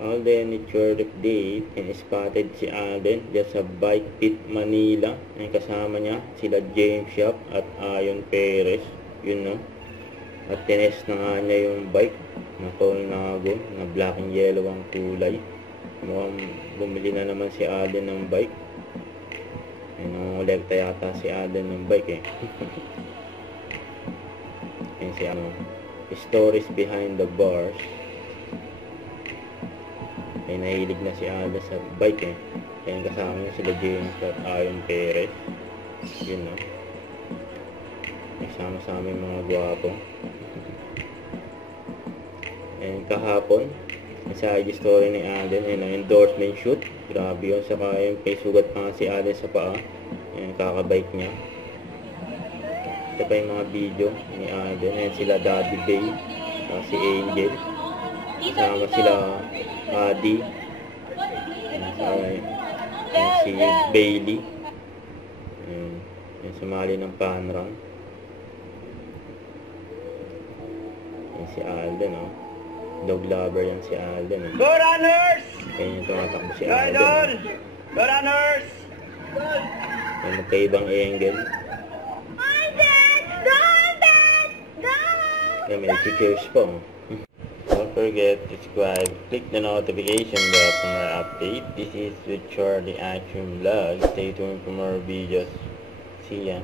Alden, it's your update. And spotted si Alden dyan sa Bike Pit, Manila. Yung kasama niya, sila James Yap at Ayon Perez. Yun, no? At tinest na nga niya yung bike na Colnago na black and yellow ang kulay. Mukhang bumili na naman si Alden ng bike. Nangolekta yata si Alden ng bike eh. Yan si stories behind the bars. Ay nahilig na si Alden sa bike eh. Kaya kasama niya sila James at Ayon Perez. Yun, no? Sama-sama yung mga gwapo. And kahapon, sa IG story ni Alden, endorsement shoot. Grabe yun. Saka yung may sugat pa nga si Alden sa paa. Yung kakabike niya. Ito pa yung mga video ni Alden. Ayan sila Daddy Bay. Si Angel. Sama sila Adi. Si Bailey. Yung sumali ng panrang. Yan si Alden, oh. Dog lover yan si Alden, eh. Go runners! Kaya yung tumatakbo si Go Alden, idol! eh. Go runners! Yung magkaibang angle. Alden! Go, Alden! Go! Kaya may cheers po. Don't forget to subscribe, click the notification bell for more update. This is with Charlie Action Vlog. Stay tuned for more videos. See ya.